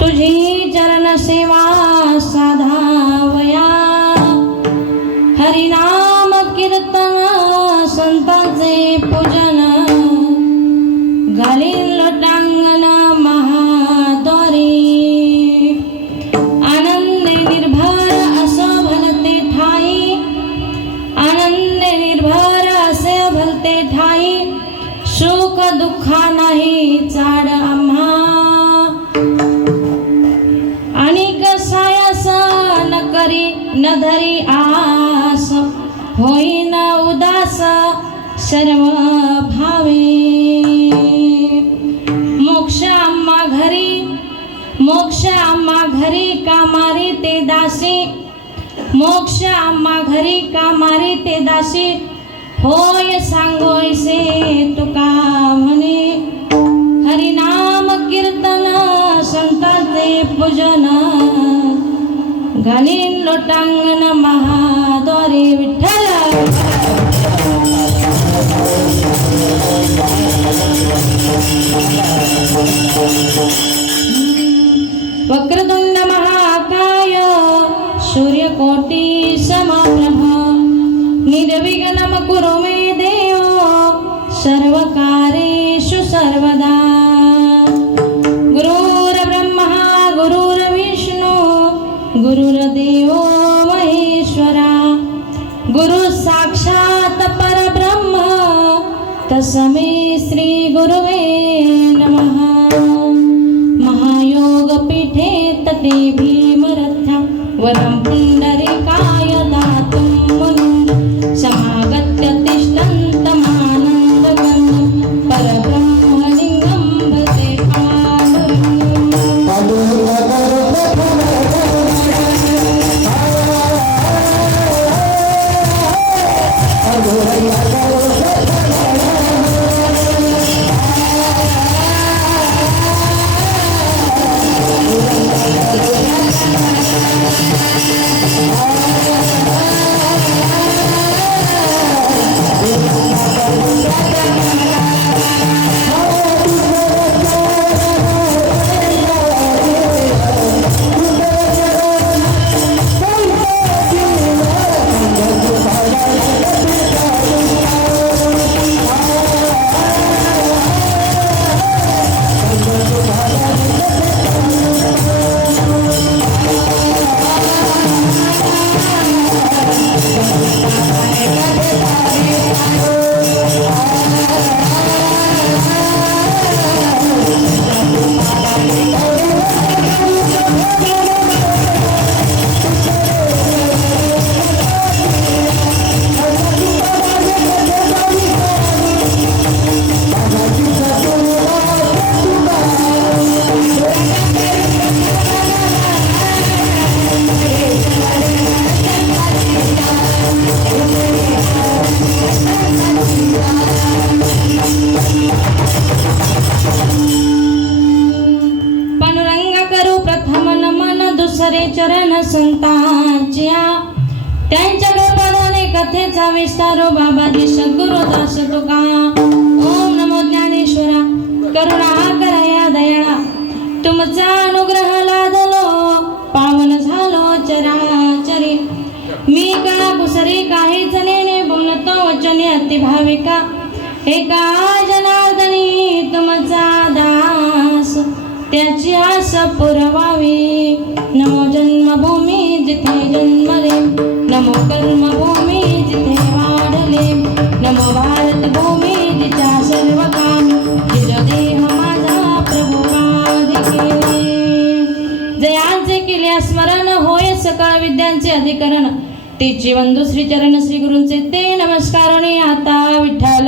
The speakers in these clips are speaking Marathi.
तुझी चरण सेवा साधावया, हरिनाम कीर्तन संतांचे पूजन, घालील लोटांगण महाद्वारी, आनंदे निर्भर असं भलते ठाई, आनंदे निर्भर असे भलते ठाई, सुख दुःखा नाही चाड आम्हा, अनिक सायास न करी न धरी आस, होईन उदास सर्व भावे, मोक्ष आम्हा घरी, मोक्ष आम्हा घरी कामारी ते दासी, मोक्ष आम्हा घरी कामारी ते दासी, होय सांगोयसे तुका म्हणे, हरिनाम कीर्तन संतांचे पूजन, घालीन लोटांगण महाद्वारी. विठ्ठल वक्रतुंड महाकाय सूर्यकोटि समप्रभ, निर्विघ्नं कुरु मे देव सर्वकार्येषु सर्वदा. गुरुर्ब्रह्मा गुरुर्विष्णु गुरुर्देवो महेश्वरा, गुरु साक्षात् परब्रह्म तस्मै श्री गुरुवे नमः. महायोग पीठे तटे भीमरथ्या, वरं पुंडरीकाय दातुं मुनिं, समागत्य तिष्ठन्तमानन्दगं परब्रह्मलिङ्गं भजे चरण संतांच्या, त्यांच्या गर्भाधाने कथेचा विस्तारो बाबाजी सद्गुरुदास तुका. ओम नमो ज्ञानेश्वरा, करुणा करा या दयाळा, तुमचा अनुग्रह लादलो पावन झालो चराचरी. मी कळा कुसरी काही जणेने बोलतो वचने अति भाविका, एका जनार्दनी तुमचा दास, त्याची आस पुरवावी. नमो जन्मभूमी जिथे जन्मले, नमो कर्मभूमी जिथे वाढले, नमो भारत भूमी जिच्या सर्व काम, जिज देह माझा प्रभू केले. जयांचे केले स्मरण होय सकळ विद्यांचे अधिकरण, तेची वंदू श्री चरण श्री गुरूंचे ते नमस्कारोने आता. विठ्ठल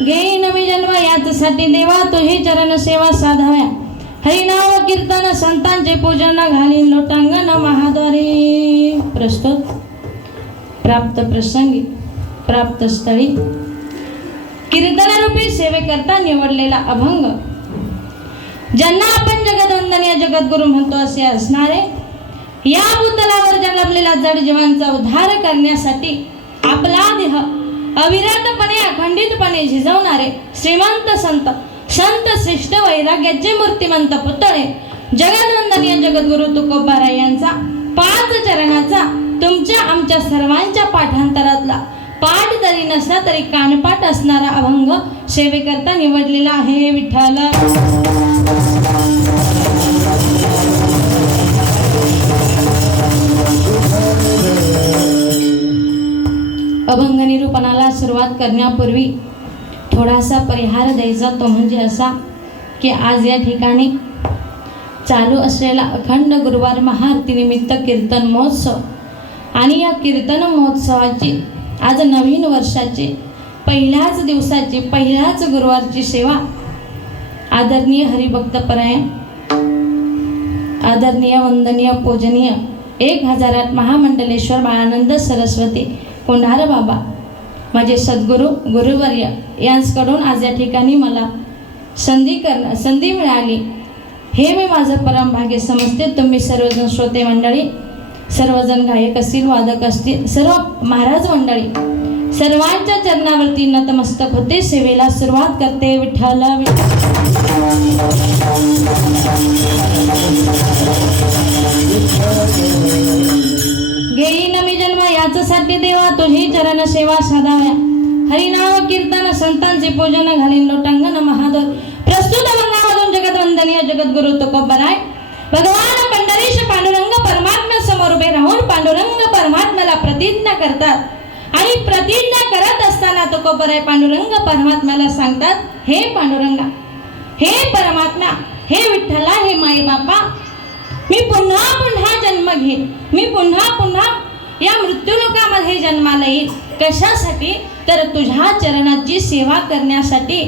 घे नवी जन्म याचसाठी देवा, तुझी चरण सेवा साधाव्या, हरिनाम कीर्तन संतांचे पूजन, घालीन लोटांगण महाद्वारी. प्रस्तुत प्राप्त प्रसंगी प्राप्त स्थळी कीर्तनरूपी सेवेकरता निवडलेला अभंग, ज्यांना आपण जगदवंदनीय जगद्गुरु म्हणतो असे असणारे, या भूतलावर जन्मलेला जड जीवांचा उद्धार करण्यासाठी आपला देह अविरतपणे अखंडितपणे झिजवणारे श्रीमंत संत संत श्रेष्ठ वैराग्याचे मूर्तिमंत पुतळे जगदवंदनीय जगद्गुरु तुकोबाराय यांचा 5 चरणाचा तुमच्या आमच्या सर्वांच्या पाठांतरातला पाठ तरी नसला तरी कानपाठ असणारा अभंग सेवेकरता निवडलेला आहे. विठ्ठल अभंग निरूपणाला सुरुवात करण्यापूर्वी थोडासा परिहार द्यायचा, तो म्हणजे असा की आज या ठिकाणी चालू असलेला अखंड गुरुवार महाआरतीनिमित्त कीर्तन महोत्सव आणि या कीर्तन महोत्सवाची आज नवीन वर्षाची पहिल्याच दिवसाची पहिल्याच गुरुवारची सेवा आदरणीय हरिभक्तपरायण आदरणीय वंदनीय पूजनीय 1008 महामंडलेश्वर बाळानंद सरस्वती कोंढार बाबा माझे सद्गुरू गुरुवर्य यांच्याकडून आज या ठिकाणी मला संधी मिळाली हे मी माझं परम भाग्य समजते. तुम्ही सर्वजण श्रोते मंडळी, सर्वजण गायक असतील, वादक असतील, सर्व महाराज मंडळी सर्वांच्या चरणावरती नतमस्तक होते. सेवेला सुरुवात करते. विठ्ठल घेईन मी जन्म याचसाठी देवा तुझी चरण सेवा साधाव्या. हरिनाम कीर्तन संतांचे पूजन घालीन लोटांगण महादर. प्रस्तुत अभंगामधून जगदवंदनीय जगद्गुरु तुकोबाराय भगवान पंढरीश पांडुरंग परमात्म्या समोर उभे राहून पांडुरंग परमात्म्याला प्रतिज्ञा करतात आणि प्रतिज्ञा करत असताना तुकोबाराय पांडुरंग परमात्म्याला सांगतात, हे पांडुरंगा, हे परमात्मा, हे विठ्ठला, हे माई बापा, मी पुन्हा पुन्हा जन्म घेईन, मी पुन्हा पुन्हा या मृत्यूलोकामध्ये जन्माला येईल. कशासाठी? तर तुझ्या चरणाची सेवा करण्यासाठी.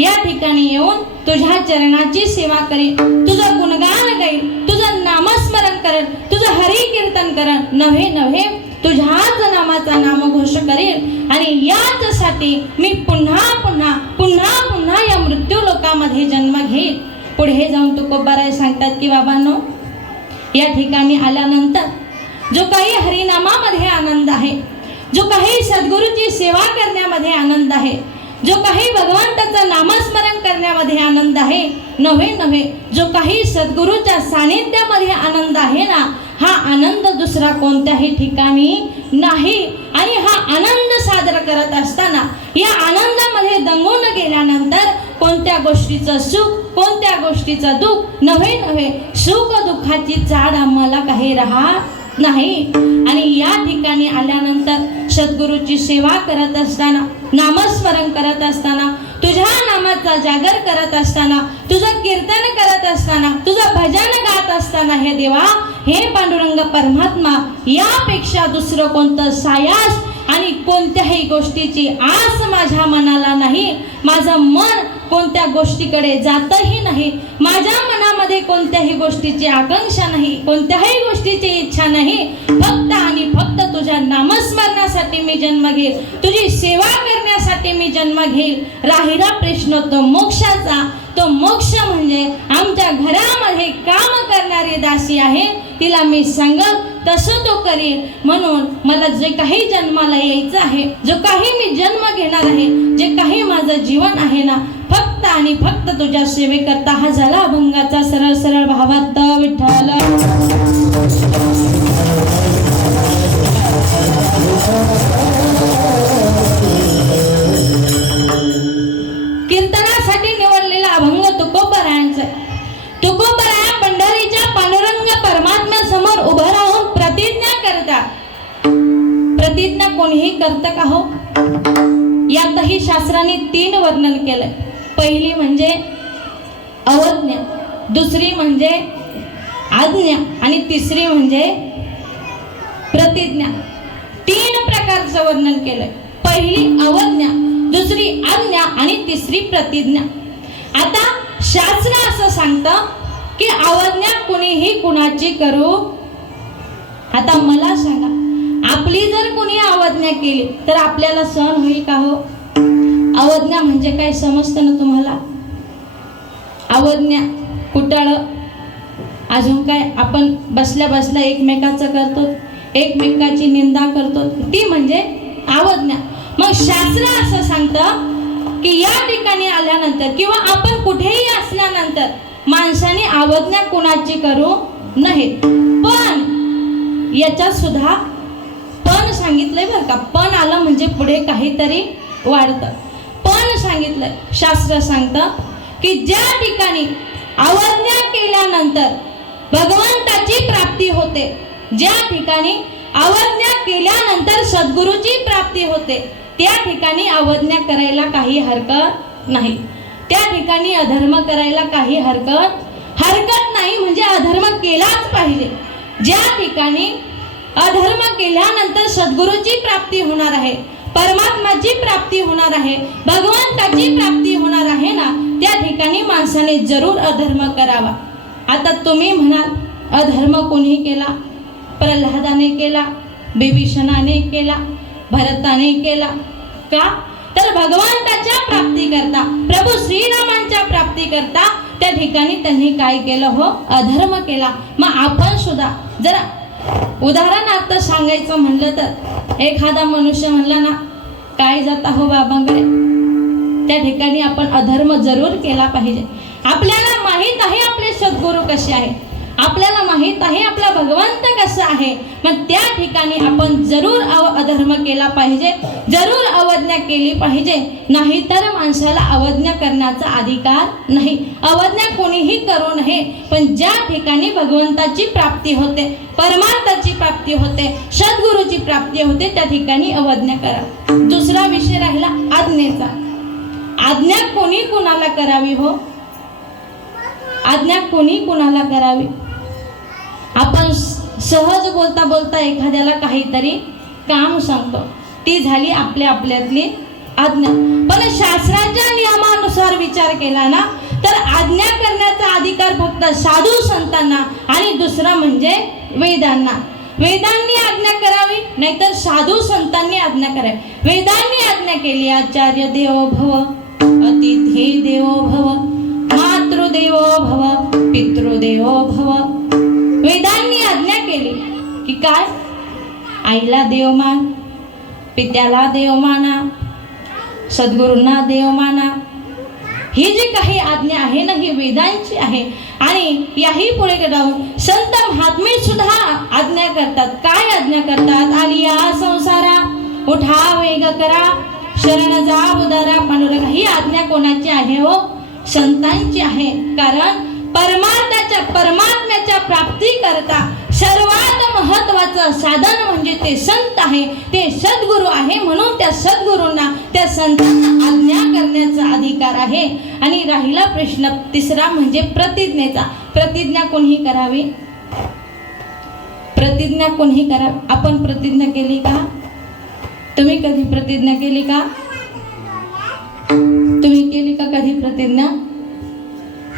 या ठिकाणी येऊन तुझ्या चरणाची सेवा करेन, तुझं गुणगान गाईन, तुझं नामस्मरण करेन, तुझं हरी कीर्तन करेन, नव्हे नव्हे तुझ्याच नामाचा नामघोष करेन. आणि याचसाठी मी पुन्हा पुन्हा पुन्हा पुन्हा या मृत्यूलोकामध्ये जन्म घेईन. पुढे जाऊन तुकोबाराय सांगतात की बाबांनो, या ठिकाणी आल्यानंतर जो काही हरिनामामध्ये आनंद आहे, जो काही सद्गुरूची सेवा करण्यामध्ये आनंद आहे, जो काही भगवंताचं नामस्मरण करण्यामध्ये आनंद आहे, नव्हे नव्हे जो काही सद्गुरूच्या सानिध्यामध्ये आनंद आहे ना, हा आनंद दुसरा कोणत्याही ठिकाणी नाही. आणि हा आनंद साजरा करत असताना या आनंदामध्ये दंगून गेल्यानंतर कोणत्या गोष्टीचं सुख, कोणत्या गोष्टीचं दुःख, नव्हे नव्हे सुख दुःखाची चाड आम्हाला काही राहत नाही. आणि या ठिकाणी आल्यानंतर सद्गुरूची सेवा करत असताना, नामस्मरण करत असताना, तुझ्या नामाचा जागर करत असताना, तुझं कीर्तन करत असताना, तुझं भजन गात असताना, हे देवा, हे पांडुरंग परमात्मा, यापेक्षा दुसरं कोणतं सायास आणि कोणत्याही गोष्टीची आस माझ्या मनाला नाही. माझं मन कोणत्या गोष्टीकडे जातही नाही. माझ्या मनामध्ये कोणत्याही गोष्टीची आकांक्षा नाही, कोणत्याही गोष्टीची इच्छा नाही. फक्त आणि फक्त तुझ्या नामस्मरणासाठी मी जन्म घेईल, तुझी सेवा करण्यासाठी मी जन्म घेईल. राहिला प्रश्न तो मोक्षाचा. तो मोक्ष म्हणजे आमच्या घरामध्ये काम करणारी दासी आहे, तिला मी सांगल तसं तो करेल. म्हणून मला जे काही जन्माला यायचं आहे, जो काही मी जन्म घेणार आहे, जे काही माझं जीवन आहे ना, फक्त आणि फक्त तुझ्या सेवेकरता. हा झाला अभंगाचा सरळ सरळ भावार्थ. विठ्ठल कीर्तनासाठी निवडलेला अभंग तुकोबारायांचा. तुकोबाराया पंढरीच्या पांडुरंग परमात्म्या समोर उभं राहून प्रतिज्ञा करतात. प्रतिज्ञा कोणीही करतं का हो? यातही शास्त्राने 3 वर्णन केलंय. पहिली म्हणजे अवज्ञा, दुसरी म्हणजे आज्ञा आणि तिसरी म्हणजे प्रतिज्ञा. 3 प्रकारचं वर्णन केलंय. पहिली अवज्ञा, दुसरी आज्ञा आणि तिसरी प्रतिज्ञा. आता शास्त्र असं सांगतं की अवज्ञा कुणीही कुणाची करू. आता मला सांगा, आपली जर कुणी अवज्ञा केली तर आपल्याला सहन होईल का हो? अवज्ञा म्हणजे काय समजतं ना तुम्हाला? अवज्ञा, कुटाळ, अजून काय आपण बसल्या बसल्या एकमेकाचं करतो, एकमेकाची निंदा करतो, ती म्हणजे अवज्ञा. मग शास्त्र असं सांगतं की या ठिकाणी आल्यानंतर किंवा आपण कुठेही असल्यानंतर माणसाने अवज्ञा कुणाची करू नये. पण याच्यात सुद्धा पण सांगितलंय बरं का. पण आलं म्हणजे पुढे काहीतरी वाढतं. पण सांगितलंय, शास्त्र सांगतं की ज्या ठिकाणी अवज्ञा केल्यानंतर भगवंताची प्राप्ती होते, ज्या ठिकाणी अवज्ञा केल्यानंतर सद्गुरूची प्राप्ती होते, त्या ठिकाणी अवज्ञा करायला काही हरकत नाही. त्या ठिकाणी अधर्म करायला काही हरकत नाही. म्हणजे अधर्म केलाच पाहिजे. ज्या ठिकाणी अधर्म केल्यानंतर सद्गुरूची प्राप्ती होणार आहे, परमात्माची प्राप्ती होणार आहे, भगवंताची प्राप्ती होणार आहे ना, त्या ठिकाणी माणसाने जरूर अधर्म करावा. आता तुम्ही म्हणाल अधर्म कोणी केला? प्रल्हादाने केला, बिभीषणाने केला, भरताने केला. का? तर भगवंताच्या प्राप्ती करता, प्रभू श्रीरामांच्या प्राप्ती करता त्या ठिकाणी त्यांनी काय केलं? हो, अधर्म केला. मग आपण सुद्धा जरा उदाहरणार्थ सांगायचं म्हणलं तर एखादा मनुष्य म्हणला ना, काय जाता हो बाबांकडे, त्या ठिकाणी आपण अधर्म जरूर केला पाहिजे. आपल्याला माहित आहे आपले सद्गुरू कसे आहे, आपल्याला माहित आहे आपला भगवंत कसा आहे. मग त्या ठिकाणी आपण जरूर अधर्म केला पाहिजे, जरूर अवज्ञा केली पाहिजे. नाहीतर माणसाला अवज्ञा करण्याचा अधिकार नाही. अवज्ञा कोणीही करू नये. पण ज्या ठिकाणी भगवंताची प्राप्ती होते, परमार्थाची प्राप्ती होते, सद्गुरूची प्राप्ती होते, त्या ठिकाणी अवज्ञा करा. दुसरा विषय राहिला आज्ञेचा. आज्ञा कोणी कुणाला करावी? हो, आज्ञा कोणी कुणाला करावी? आपण सहज बोलता बोलता एखाद्याला काहीतरी काम सांगतो, ती झाली आपल्यातली आज्ञा. पण शास्त्राच्या नियमानुसार विचार केला ना, तर आज्ञा करण्याचा अधिकार फक्त साधू संतांना आणि दुसरा म्हणजे वेदांना. वेदांनी आज्ञा करावी, नाहीतर साधू संतांनी आज्ञा करावी. वेदांनी आज्ञा केली, आचार्य देवो भव, अतिथी देवो भव, मातृदेवो भव, पितृदेवो भव. वेदांनी आज्ञा केली की काय? आईला देव मान, पित्याला देव माना, सद्गुरूंना देव माना. ही जी काही आज्ञा आहे ना, ही वेदांची आहे. आणि याही पुढे जाऊन संत महात्मे सुद्धा आज्ञा करतात. काय आज्ञा करतात? आलिया संसारा, उठा वेग करा, शरण जा उदारा पांडुरंगा. ही आज्ञा कोणाची आहे? हो, संतांची आहे. कारण परमात्म्याच्या प्राप्ती करता सर्वात महत्वाचं साधन म्हणजे ते संत आहे, ते सद्गुरू आहे. म्हणून त्या सद्गुरूंना, त्या संतांना आज्ञा करण्याचा अधिकार आहे. आणि राहिला प्रश्न तिसरा म्हणजे प्रतिज्ञेचा. प्रतिज्ञा कोणी करावी? प्रतिज्ञा कोणी करावी? आपण प्रतिज्ञा केली का? तुम्ही कधी प्रतिज्ञा केली का? तुम्ही केली का कधी प्रतिज्ञा?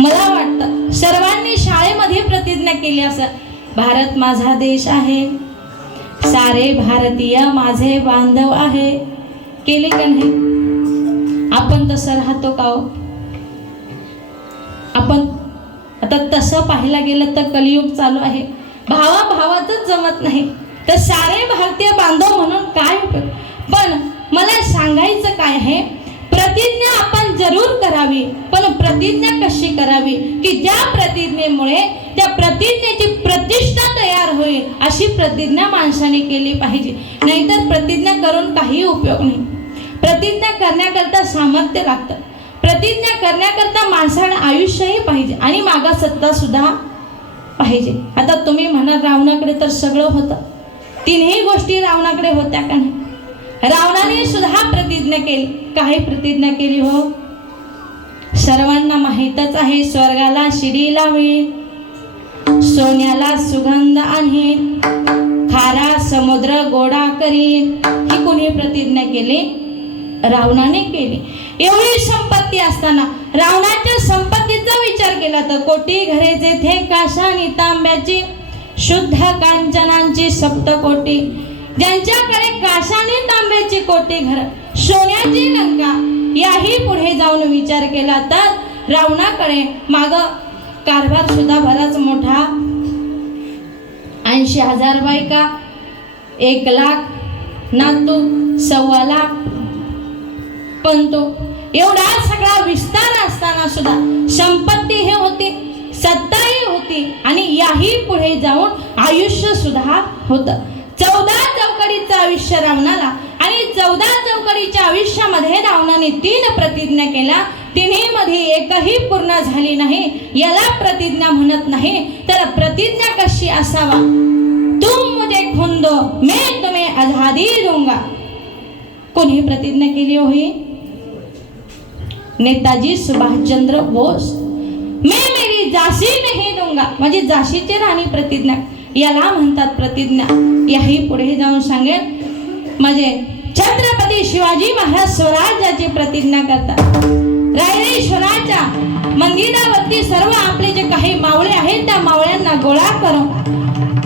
मला वाटतं सर्वांनी शाळेमध्ये प्रतिज्ञा केली असं, भारत माझा देश आहे, सारे भारतीय माझे बांधव आहे. केली का नाही? आपण तसं राहतो का हो? आपण आता तसं पाहायला गेलं तर कलियुग चालू आहे, भावाभावातच जमत नाही, तर सारे भारतीय बांधव म्हणून काय उपयोग? पण मला सांगायचं काय आहे, प्रतिज्ञा आपण जरूर करावी. पण प्रतिज्ञा कशी करावी की ज्या प्रतिज्ञेमुळे त्या प्रतिज्ञेची प्रतिष्ठा तयार होईल, अशी प्रतिज्ञा माणसाने केली पाहिजे. नाहीतर प्रतिज्ञा करून काही उपयोग नाही. प्रतिज्ञा करण्याकरता सामर्थ्य लागतं. प्रतिज्ञा करण्याकरता माणसाला आयुष्यही पाहिजे आणि मागा सत्ता सुद्धा पाहिजे. आता तुम्ही म्हणा रावणाकडे तर सगळं होतं, तीनही गोष्टी रावणाकडे होत्या का नाही? रावणाने सुद्धा प्रतिज्ञा केली. काय प्रतिज्ञा केली हो? सर्वांना माहीतच आहे, स्वर्गाला शिडी लावीन, सोन्याला सुगंध आणीन, खारा समुद्र गोडा करीन. ही कोणी प्रतिज्ञा केली? रावणाने केली. एवढी संपत्ती असताना रावणाच्या संपत्तीचा विचार केला तर कोटी घरे जेथे काशानी तांब्याची, शुद्ध कांचनांची सप्तकोटी. ज्यांच्याकडे काशाने तांब्याची कोटी घर, सोन्याची लंका, याही पुढे जाऊन विचार केला तर रावणाकडे माग कारभार सुद्धा बराच मोठा. 80,000 बायका, 1 लाख नातू, 1.25 लाख पण तो एवढा सगळा विस्तार असताना सुद्धा संपत्ती हे होती, सत्ताही होती आणि याही पुढे जाऊन आयुष्य सुद्धा होतं. 14 चौकडीचं आयुष्य रावणाला आणि 14 चौकडीच्या आयुष्यामध्ये रावणाने 3 प्रतिज्ञा केल्या. तिन्ही मध्ये एकही पूर्ण झाली नाही. याला प्रतिज्ञा म्हणत नाही. तर प्रतिज्ञा कशी असावा? तुम मुझे खून दो, मैं तुम्हें आजादी दूंगा. कोणी प्रतिज्ञा केली होई? नेताजी सुभाषचंद्र बोस. मैं मेरी झाशी नहीं दूंगा, म्हणजे झाशीची राणी प्रतिज्ञा, याला म्हणतात प्रतिज्ञा. याही पुढे जाऊन सांगेल म्हणजे छत्रपती शिवाजी महाराज स्वराज्याची प्रतिज्ञा करतात. रायरेश्वराच्या मंदिरावरती सर्व आपले जे काही मावळे आहेत त्या मावळ्यांना गोळा करून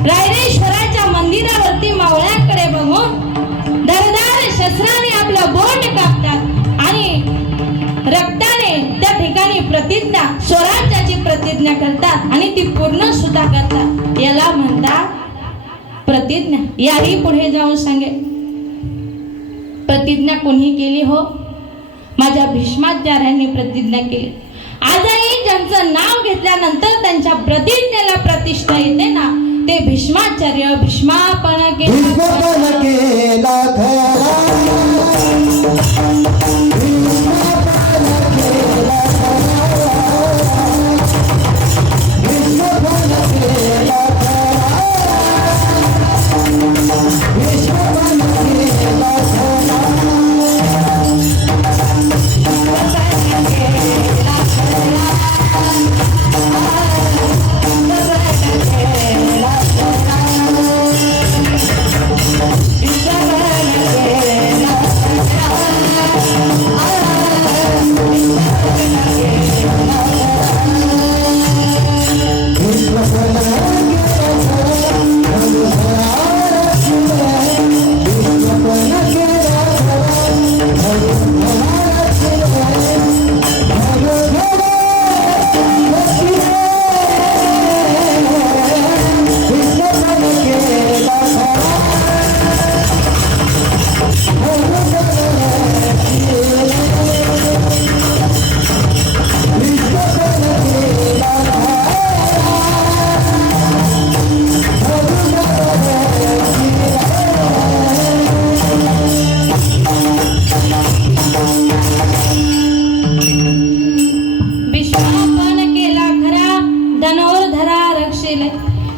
रायरेश्वराच्या मंदिरावरती मावळ्यांकडे बघून धारदार शस्त्राने आपलं बोट कापतात आणि रक्ताने त्या ठिकाणी प्रतिज्ञा, स्वराज्याची प्रतिज्ञा करतात आणि ती पूर्ण सुद्धा करतात. याला म्हणतात प्रतिज्ञा. याही पुढे जाऊन सांगेल प्रतिज्ञा कोणी केली हो? माझ्या भीष्माचार्यांनी प्रतिज्ञा केली. आजही ज्यांचं नाव घेतल्यानंतर त्यांच्या प्रतिज्ञेला प्रतिष्ठा येते ना, ते भीष्माचार्य. भीष्मापण केला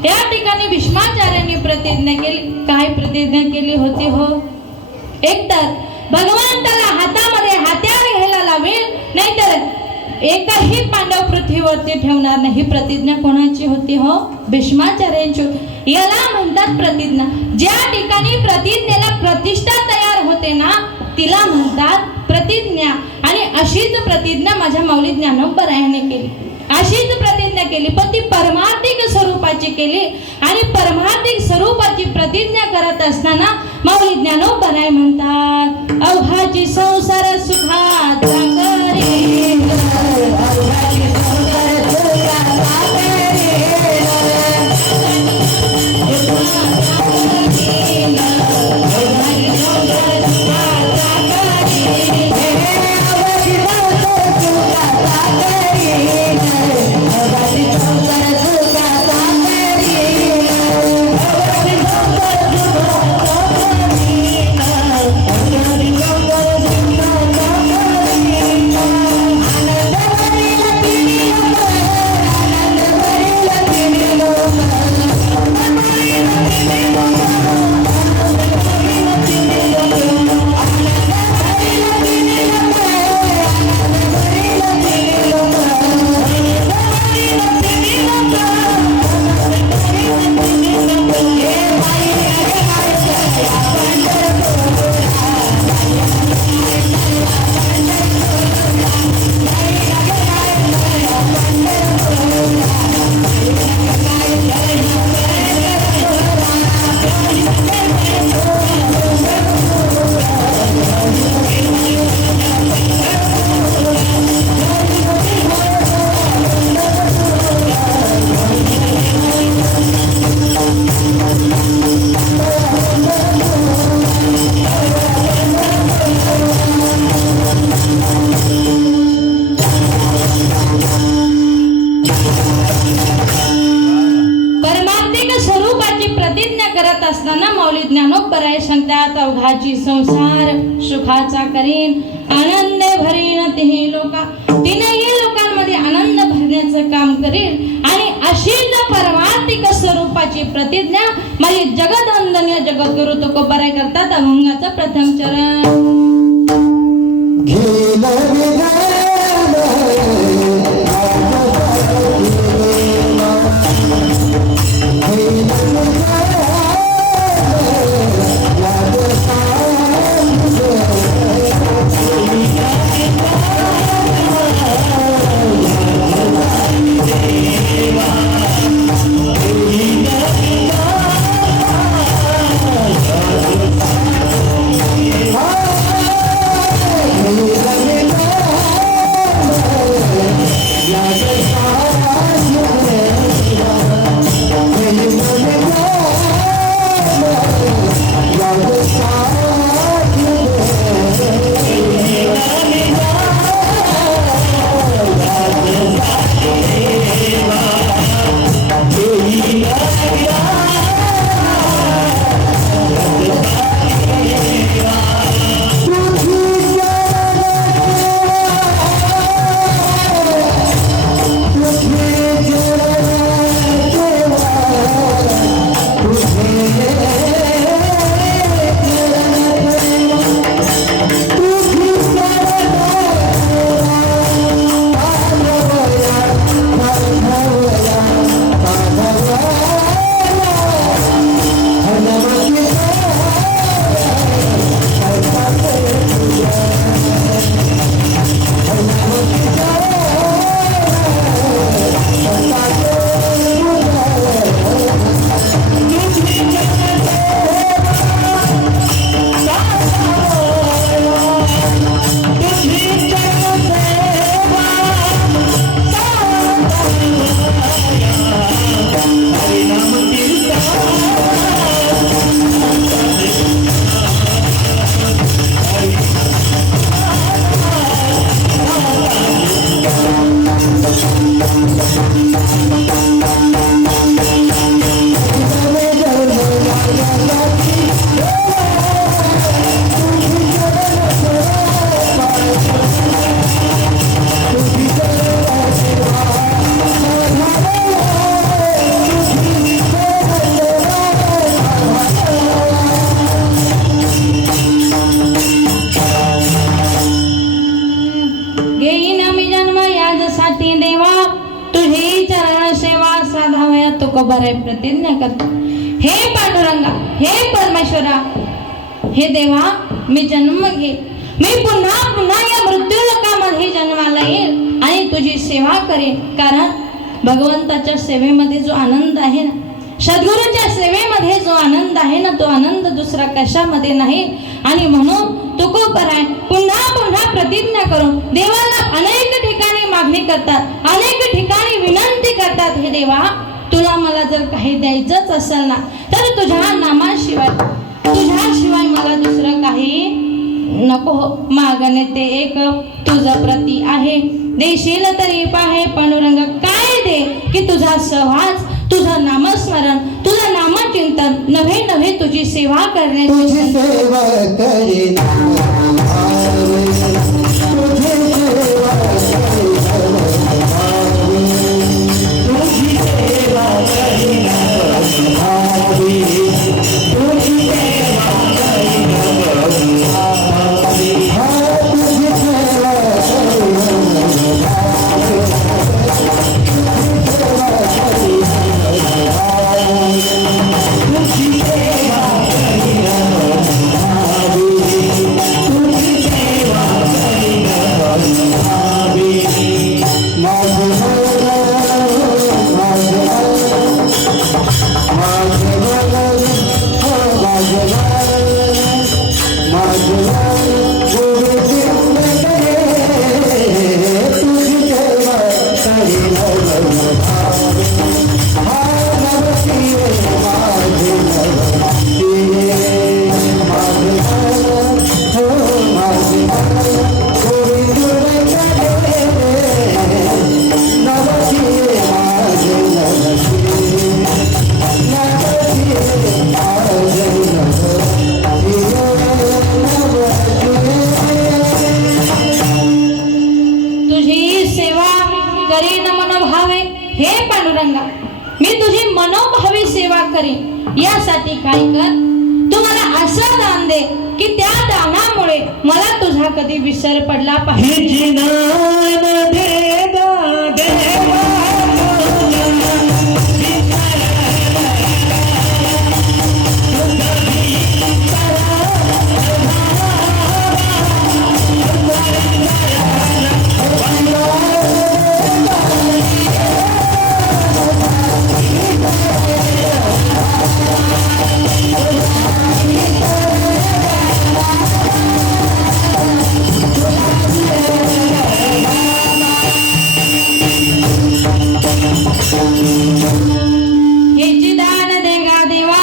या ठिकाणी भीष्माचार्यांनी प्रतिज्ञा केली. काय प्रतिज्ञा केली होती हो? एकतर भगवंताला हातामध्ये हत्यार घ्यायला लावेल, नाहीतर एकही पांडव पृथ्वीवरती ठेवणार नाही. प्रतिज्ञा कोणाची होती हो? भीष्माचार्यांची. याला म्हणतात प्रतिज्ञा. ज्या ठिकाणी प्रतिज्ञेला प्रतिष्ठा तयार होते ना, तिला म्हणतात प्रतिज्ञा. आणि अशीच प्रतिज्ञा माझ्या माऊली ज्ञानोबरायाने केली. अशीच प्रतिज्ञा केली, पण ती परमार्थिक स्वरूपाची केली. आणि परमार्थिक स्वरूपाची प्रतिज्ञा करत असताना माऊली ज्ञानोबराय म्हणतात, अवघाची संसार सुखात करी, अवघाची संसार सुखात करी, संसार सुखाचा करीन, आनंद भरीन तिन्ही लोका. तीनही लोकांमध्ये आनंद भरण्याचं काम करील आणि अशीच परमार्थिक स्वरूपाची प्रतिज्ञा माझी जगदवंदनीय जगद्गुरु तुकोबाराय करतात. अभंगाचं प्रथम चरण. तुकोबाराय प्रतिज्ञा करतो. हे पांडुरंगा, हे परमेश्वरा, हे देवा, मी जन्म घे, मी पुन्हा पुन्हा या मृत्यू लोकामध्ये जन्माला येईल आणि तुझी सेवा करेन. कारण भगवंताच्या सेवेमध्ये जो आनंद आहे ना, सद्गुरूच्या सेवेमध्ये जो आनंद आहे ना, तो आनंद दुसरा कशामध्ये नाही. आणि म्हणून तुकोबाराय पुन्हा पुन्हा प्रतिज्ञा करून देवाला अनेक ठिकाणी मागणी करतात, अनेक ठिकाणी विनंती करतात. हे देवा, तुला मला जर काही द्यायचंच असेल ना, तर तुझ्या नामाशिवाय, तुझ्याशिवाय मला दुसरं काही नको. मागणे ते एक तुझं प्रती आहे, देशील तरी पाहे पांडुरंग. काय दे की तुझा सहवास, तुझं नामस्मरण, तुझं नामचिंतन, नव्हे नव्हे तुझी सेवा करण्याची. मला तुझा कधी विसर पडला पाहिजे. हे जी दान दे गा देवा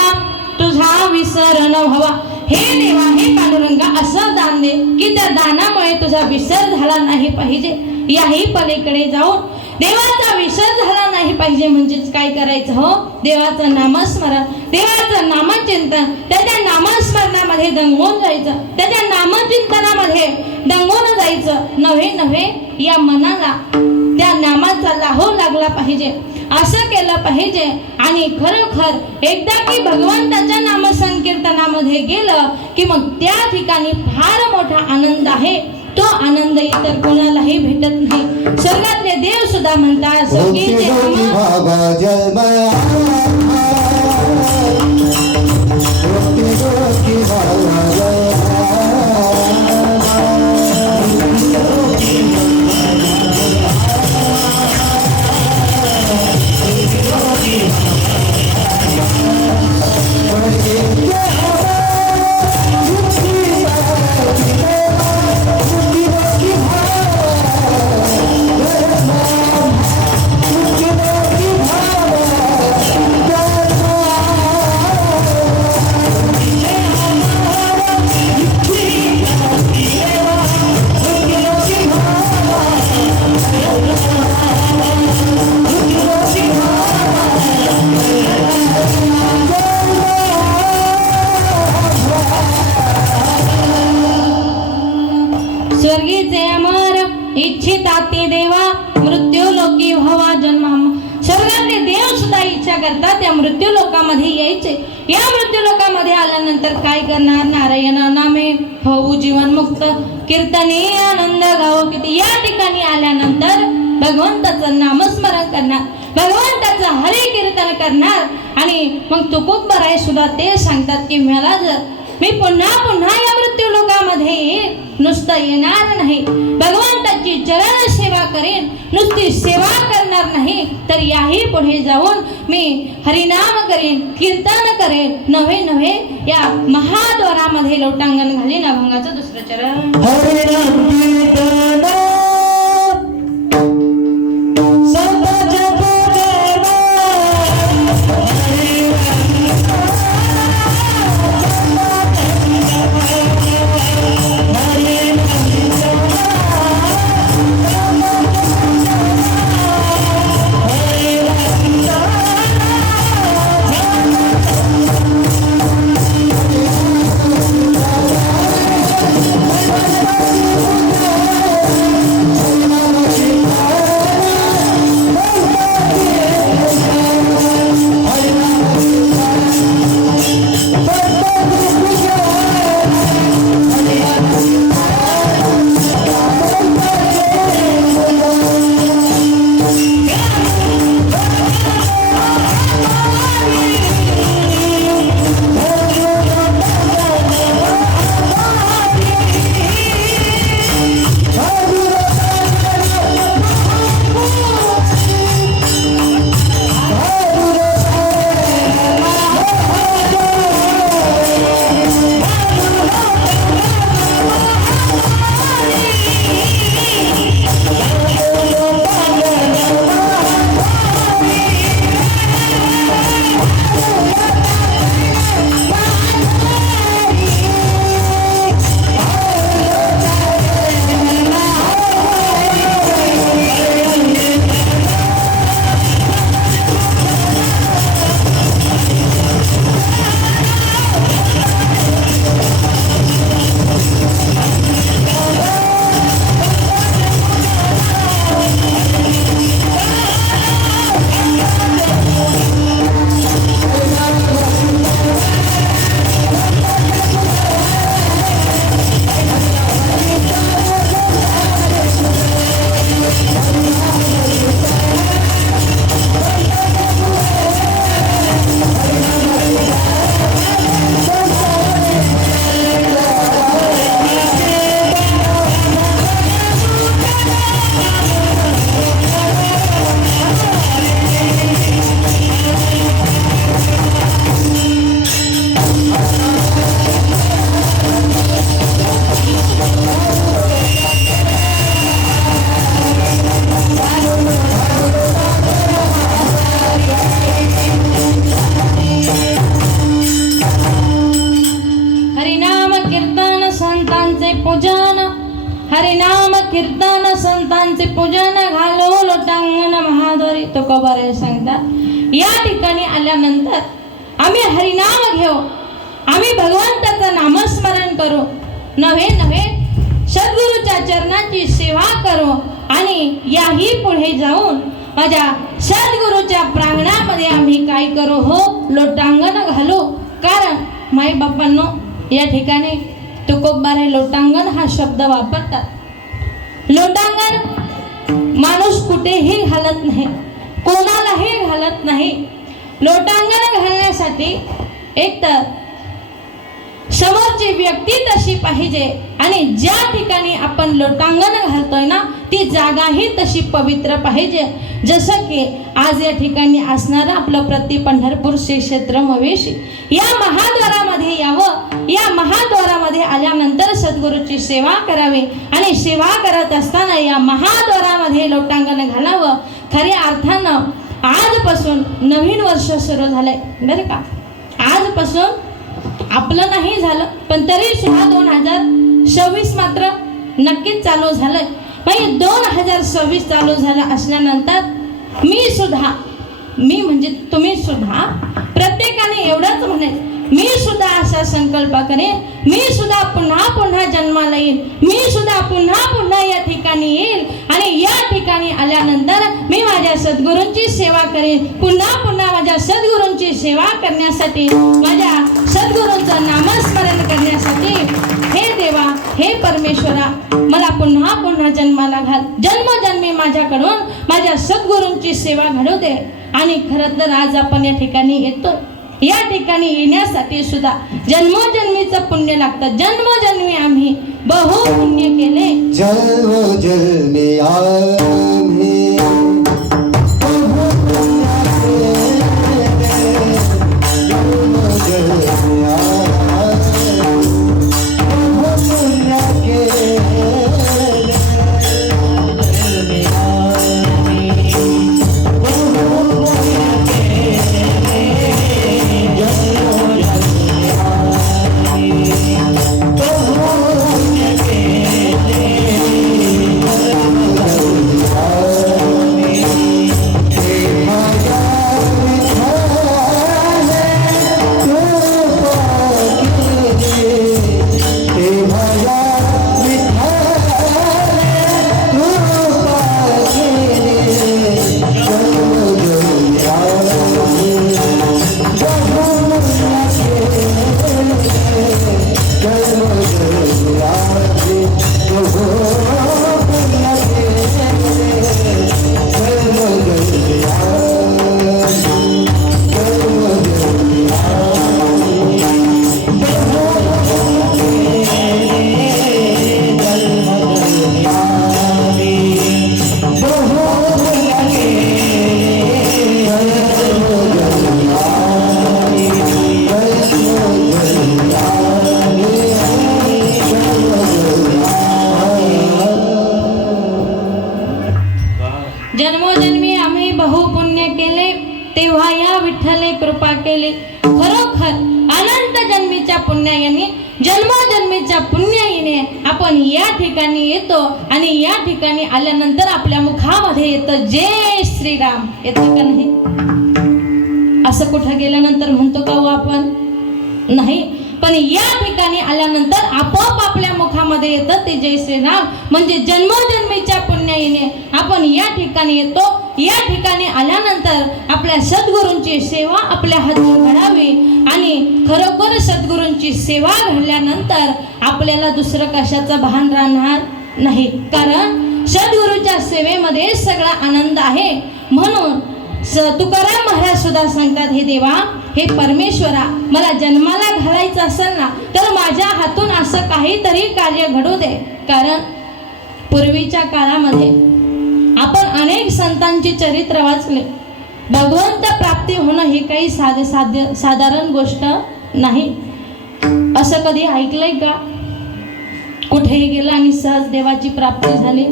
तुझा विसर न व्हावा. हे देवा हे पांडुरंगा असं दान दे की त्या दानामुळे तुझा विसर झाला नाही पाहिजे. याही पलीकडे जाऊन देवाचा विसर झाला नाही पाहिजे म्हणजेच काय करायचं हो, देवाचं नामस्मरण, देवाचं नामचिंतन, त्याच्या नामस्मरणामध्ये दंगून जायचं, त्याच्या नामचिंतनामध्ये दंगून जायचं. नव्हे नव्हे या मनाला त्या नामाचा लाहो लागला पाहिजे. असं केलं पाहिजे. आणि खरोखर एकदा की भगवंताच्या नामसंकीर्तनामध्ये गेलं की मग त्या ठिकाणी फार मोठा आनंद आहे. तो आनंद इतर कोणालाही भेटत नाही. स्वर्गातले देव सुद्धा म्हणतात सगळीचे स्वर्गीचे अमर इच्छिताती देवा मृत्यू लोकी व्हावा जन्म. स्वर्गातले देव सुद्धा इच्छा करतात त्या मृत्यू लोकामध्ये यायचे. या मृत्यू लोकामध्ये आल्यानंतर काय करणार, नारायण नामे होऊ जीवन मुक्त, कीर्तने आनंद गाव किती. या ठिकाणी आल्यानंतर भगवंताचं नामस्मरण करणार, भगवंताचं हरी कीर्तन करणार. आणि मग तुकोबराय सुद्धा ते सांगतात की मला जर मी पुन्हा पुन्हा या मृत्यू लोकामध्ये नुसतं येणार नाही, भगवंताची चरण सेवा करेन, नुसती सेवा करणार नाही तर याही पुढे जाऊन मी हरिनाम करेन, कीर्तन करेन. नव्हे नव्हे या महाद्वारामध्ये लोटांगण घालीन. अभंगाचं दुसरं चरण. हरिनाम कीर्तन Thank you. पूजन, हरिनाम कीर्तन संतांचे पूजन, घालो लोटांगण महाद्वारी. तो कबारे सांगतात या ठिकाणी आल्यानंतर आम्ही हरिनाम घेऊ, आम्ही भगवंताचं नामस्मरण करू, नव्हे नव्हे सद्गुरूच्या चरणाची सेवा करू आणि याही पुढे जाऊन माझ्या सद्गुरूच्या प्रांगणामध्ये आम्ही काय करू हो लोटांगण घालू. कारण माई बापांनो या ठिकाणी तुकोबारे लोटांगण हा शब्द वापरतात. लोटांगण माणूस कुठेही घालत नाही, कोणालाही घालत नाही. लोटांगण घालण्यासाठी एक तर समोरची व्यक्ती तशी पाहिजे आणि ज्या ठिकाणी आपण लोटांगण घालतोय ना ती जागाही तशी पवित्र पाहिजे. जसं की आज या ठिकाणी असणारं आपलं प्रति पंढरपूर श्री क्षेत्र मवेशी या महाद्वारामध्ये यावं. या महाद्वारामध्ये आल्यानंतर सद्गुरूची सेवा करावी आणि सेवा करत असताना या महाद्वारामध्ये लोटांगण घालावं. खऱ्या अर्थानं आजपासून नवीन वर्ष सुरू झालंय बरं का. आजपासून आपलं नाही झालं पण तरी सुद्धा 2026 मात्र नक्कीच चालू झालंय. म्हणजे 2026 चालू झालं असल्यानंतर मी म्हणजे तुम्ही सुद्धा प्रत्येकाने एवढंच म्हणेल, मी सुद्धा असा संकल्प करेन, मी सुद्धा पुन्हा पुन्हा जन्माला येईल, मी सुद्धा पुन्हा पुन्हा या ठिकाणी येईल आणि या ठिकाणी आल्यानंतर मी माझ्या सद्गुरूंची सेवा करेन. पुन्हा पुन्हा माझ्या सद्गुरूंची सेवा करण्यासाठी, माझ्या सद्गुरूंचं नामस्मरण करण्यासाठी हे देवा, हे परमेश्वरा मला पुन्हा पुन्हा जन्माला घाल. जन्मजन्मी माझ्याकडून माझ्या सद्गुरूंची सेवा घडू दे. आणि खरं तर आज आपण या ठिकाणी येतो, या ठिकाणी येण्यासाठी सुद्धा जन्मोजन्मीचं पुण्य लागतं. जन्मोजन्मी आम्ही बहु पुण्य केले. जन्मोजन्मी आम्ही जन्मोजन्मी आम्ही बहुपुण्य केले तेव्हा या विठ्ठले कृपा केली. खरोखर अनंत जन्मीच्या पुण्याने, जन्मोजन्मीच्या पुण्याने आपण या ठिकाणी येतो आणि या ठिकाणी आल्यानंतर आपल्या मुखामध्ये येतं जय श्रीराम. येतं का नाही? असं कुठं गेल्यानंतर म्हणतो का हो आपण? नाही. पण या ठिकाणी आल्यानंतर आपोआप आपल्या मुखामध्ये येतं ते जय श्रीराम. म्हणजे जन्मोजन्मीच्या पुण्याने आपण या ठिकाणी येतो. या ठिकाणी आल्यानंतर आपल्या सद्गुरूंची सेवा आपल्या हातून घडावी आणि खरोखर सद्गुरूंची सेवा घडल्यानंतर आपल्याला दुसरं कशाचं भान राहणार नाही. कारण सद्गुरूच्या सेवेमध्ये सगळा आनंद आहे. म्हणून तुकाराम महाराज सुद्धा सांगतात, हे देवा, हे परमेश्वरा, मला जन्माला घालायचं असेल ना तर माझ्या हातून असं काहीतरी कार्य घडू दे. कारण पूर्वीच्या काळामध्ये आपण अनेक संतांची चरित्र वाचले. भगवंत प्राप्ती होणं हे काही साधारण गोष्ट नाही. असं कधी ऐकलंय का? कुठेही गेला आणि सहज देवाची प्राप्ती झाली.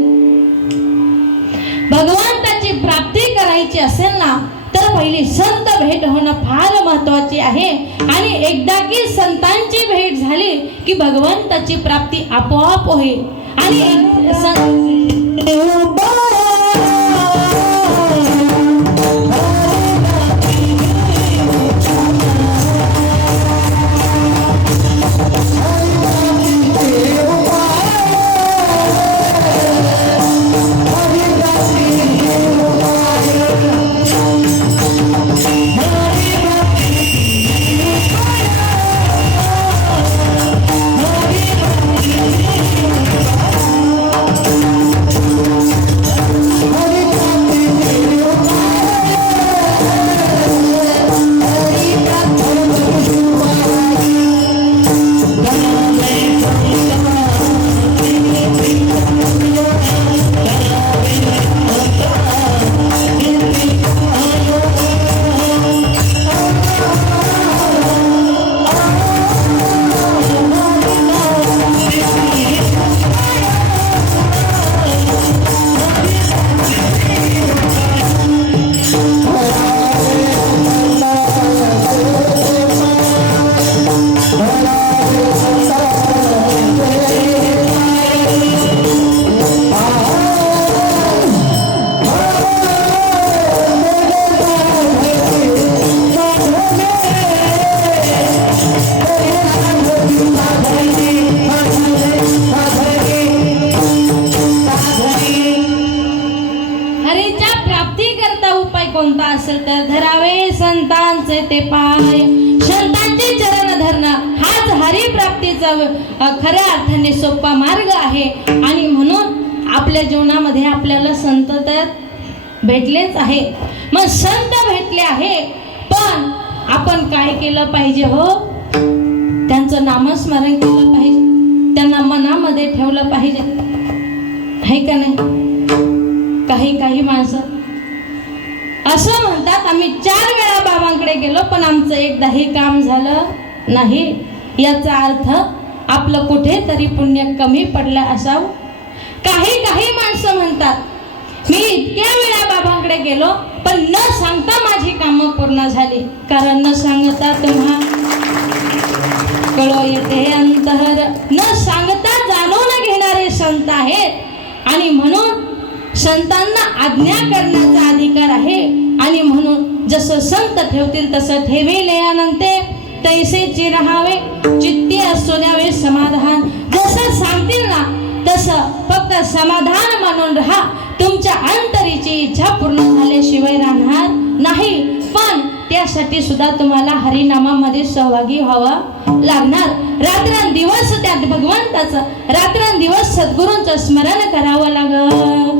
भगवंताची प्राप्ती करायची असेल ना तर पहिली संत भेट होणं फार महत्वाची आहे. आणि एकदा की संतांची भेट झाली की भगवंताची प्राप्ती आपोआप होईल. आणि कोणता असेल तर धरावे संतांचे ते पाय. संतांचे चरण धरणं हाच हरी प्राप्तीचा खऱ्या अर्थाने सोपा मार्ग आहे. आणि म्हणून आपल्या जीवनामध्ये आपल्याला संत तर भेटलेच आहे. मग संत भेटले आहे, पण आपण काय केलं पाहिजे हो? त्यांचं नामस्मरण केलं पाहिजे, त्यांना मनामध्ये ठेवलं पाहिजे, आहे का नाही? काही माणसं असं म्हणतात, आम्ही 4 वेळा बाबांकडे गेलो पण आमचं एकदाही काम झालं नाही. याचा अर्थ आपलं कुठेतरी पुण्य कमी पडलं असावं. काही माणसं म्हणतात, मी इतक्या वेळा बाबांकडे गेलो पण न सांगता माझी कामं पूर्ण झाली. कारण न सांगता तुम्हा कळो येते अंतहर, न सांगता जाणून घेणारे संत आहेत. आणि म्हणून संतांना आज्ञा करण्याचा अधिकार आहे. आणि म्हणून जसं संत ठेवतील तसं ठेविले अनंते, तैसेची राहावे चित्ती असू द्यावे समाधान. जसं सांगतील ना तसं फक्त समाधान मानून राहा. तुमच्या अंतरीची इच्छा पूर्ण झाल्याशिवाय राहणार नाही. पण त्यासाठी सुद्धा तुम्हाला हरिनामामध्ये सहभागी व्हावं लागणार. रात्रंदिवस त्यात भगवंताचं, रात्रंदिवस सद्गुरूंचं स्मरण करावं लागलं.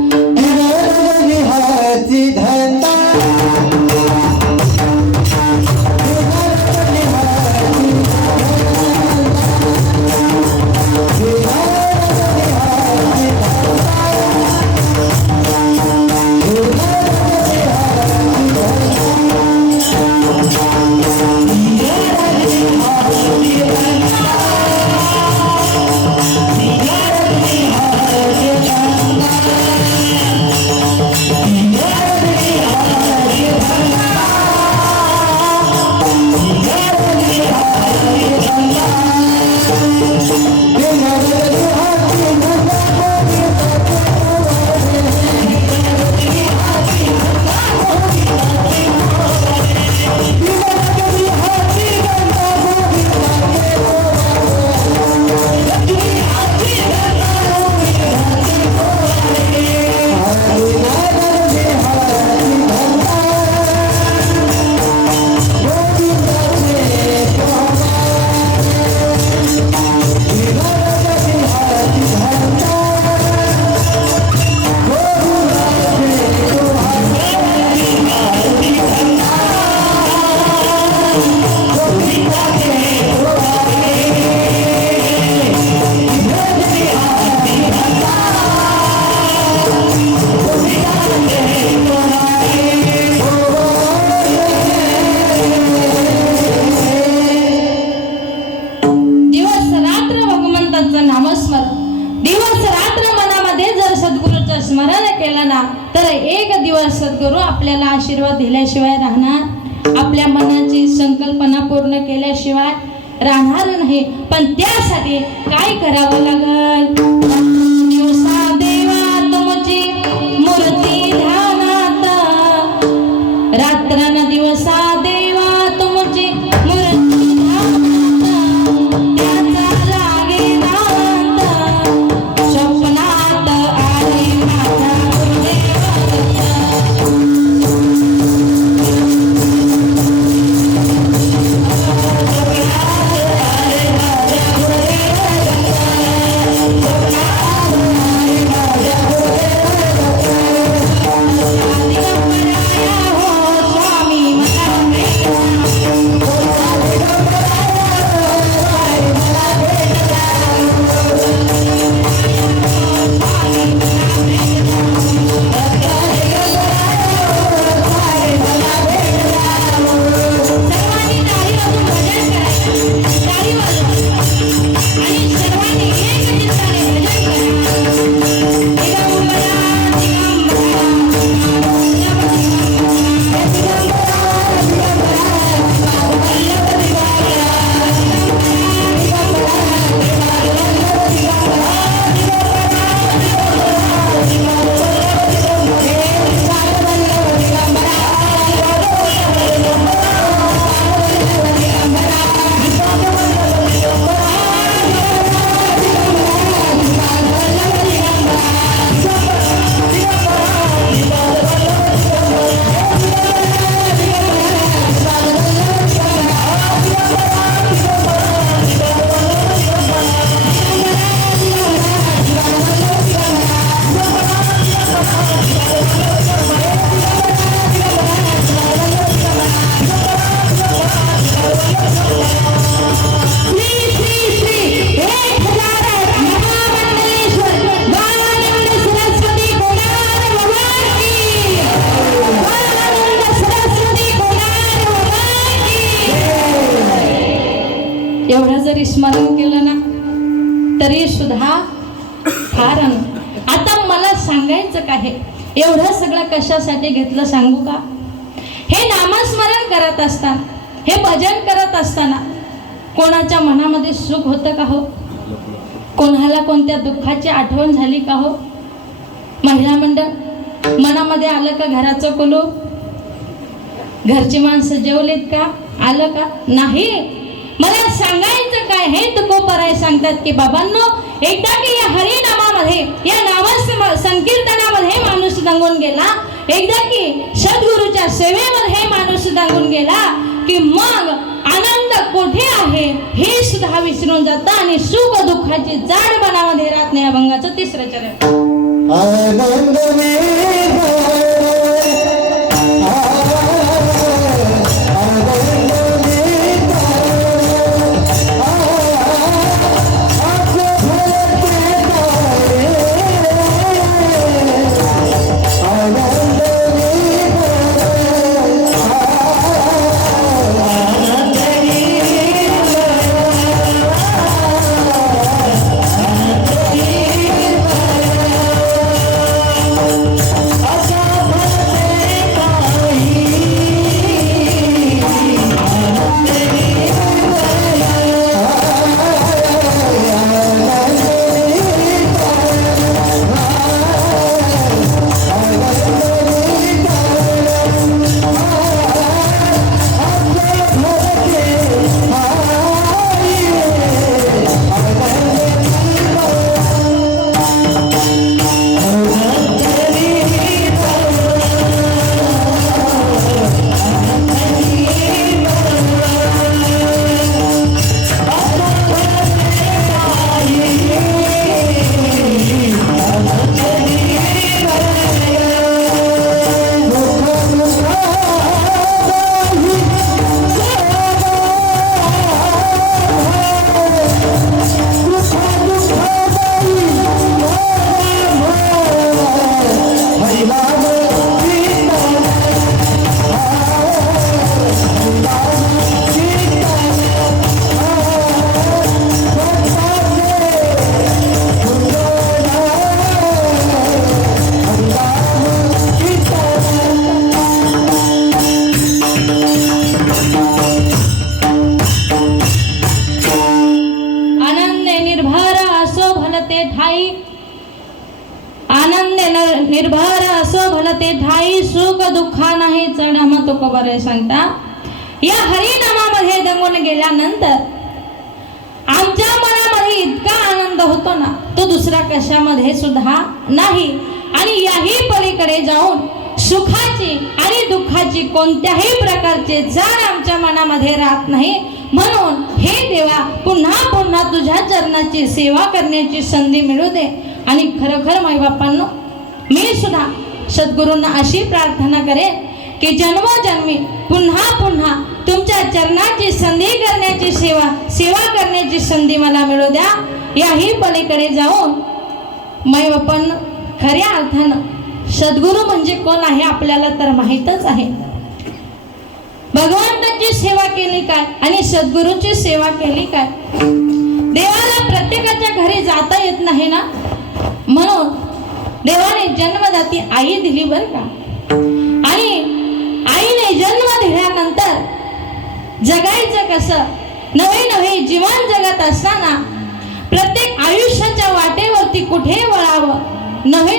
Yeah. स्मरण केलं ना तर एक दिवस सद्गुरू आपल्याला आशीर्वाद दिल्याशिवाय राहणार, आपल्या मनाची संकल्पना पूर्ण केल्याशिवाय राहणार नाही. पण त्यासाठी काय करावं लागल? दिवसा देवा तुमची मूर्ती ध्यानात, रात्र न दिवसा देवा तुमची मूर्ती ध्यानात, त्याचा लागे नाद, स्वप्नात आले माझा गुरुदेव एवढं जरी स्मरण केलं ना तरी सुद्धा फार आता मला सांगायचं काय आहे, एवढं सगळं कशासाठी घेतलं सांगू का? हे नामस्मरण करत असताना, हे भजन करत असताना कोणाच्या मनामध्ये सुख होतं का हो? कोणाला कोणत्या दुःखाची आठवण झाली का हो? महिला मंडळ, मनामध्ये आलं का घराचं कुलूप? घरची माणसं जेवलेत का? आलं का? नाही. मला सांगायचं काय, हे तुकोबराय सांगतात की बाबांनो, एकदा की या हरिनामामध्ये, या नाम संकीर्तनामध्ये माणूस दंगून गेला, एकदा की सद्गुरूच्या सेवेमध्ये माणूस दंगून गेला की मग आनंद कुठे आहे हे सुद्धा विसरून जातं आणि सुख दुःखाची जाड बनामध्ये राहत नाही. अभंगाचं तिसरं चरण. आनंद आशा ठाई आनंद निर्भर असो भलते ठाई सुख दुःखा नाही चढ मग तुकोबराय सांगता या हरिनामामध्ये दंगून गेल्यानंतर आमच्या मनामध्ये इतका आनंद होतो ना तो दुसरा कशामध्ये सुद्धा नाही आणि याही पलीकडे जाऊन सुखाची आणि दुःखाची कोणत्याही प्रकारचे जाण आमच्या मनामध्ये राहत नाही म्हणून हे देवा पुन्हा पुन्हा तुझ्या चरणाची सेवा करण्याची संधी मिळू दे आणि खरोखर माईबापांनो मी सुद्धा सद्गुरूंना अशी प्रार्थना करेन की जन्मोजन्मी पुन्हा पुन्हा तुमच्या चरणाची संधी करण्याची सेवा करण्याची संधी मला मिळू द्या याही पलीकडे जाऊन माईबापांनो खऱ्या अर्थानं सद्गुरू म्हणजे कोण आहे आपल्याला तर माहीतच आहे भगवंताची सेवा केली काय आणि सद्गुरूची सेवा केली काय देवाला प्रत्येकाच्या घरी जाता येत नाही ना म्हणून देवाने जन्मदाती आई दिली बर का आणि आईने जन्म दिल्यानंतर जगायचं कसं नवे जीवन जगत असताना प्रत्येक आयुष्याच्या वाटेवरती कुठे वळावं नवे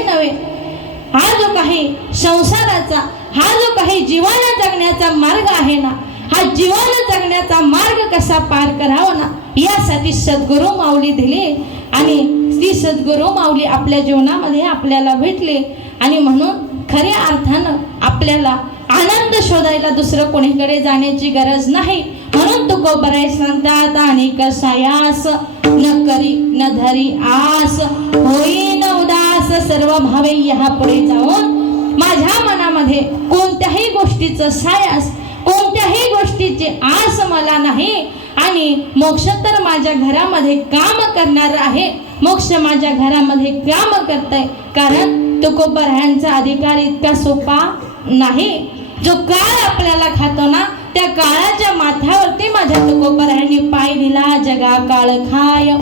हा जो काही संसाराचा हा जो काही जीवन जगण्याचा मार्ग आहे ना हा जीवन जगण्याचा मार्ग कसा पार करावा ना यासाठी सद्गुरू माऊली दिली आणि ती सद्गुरू माऊली आपल्या जीवनामध्ये आपल्याला भेटली आणि म्हणून खऱ्या अर्थानं आपल्याला आनंद शोधायला दुसरं कोणीकडे जाण्याची गरज नाही म्हणून तुकोबराय सांगतात आणि कसायास न करी न धरी आस होई न उदास सर्व भावे या पुढे जाऊन माझ्या मनामध्ये कोणत्याही गोष्टीचं सायास कोणत्याही गोष्टीची आस मला नाही आणि मोक्ष तर माझ्या घरामध्ये काम करणार आहे मोक्ष माझ्या घरामध्ये काम करतंय कारण तुकोबरायांचा अधिकार इतका सोपा नाही जो काळ आपल्याला खातो ना त्या काळाच्या माथ्यावरती माझ्या तुकोबरायांनी पाय दिला जगा काळ खाय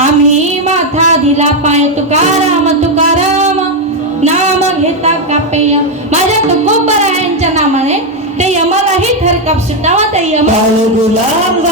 आम्ही माथा दिला पाय तुकाराम तुकाराम नाम घेता कापेय माझ्या तुकोबरायांच्या नामाने ते यमालाही थरकाप सुटावा त्या यमा गुलाम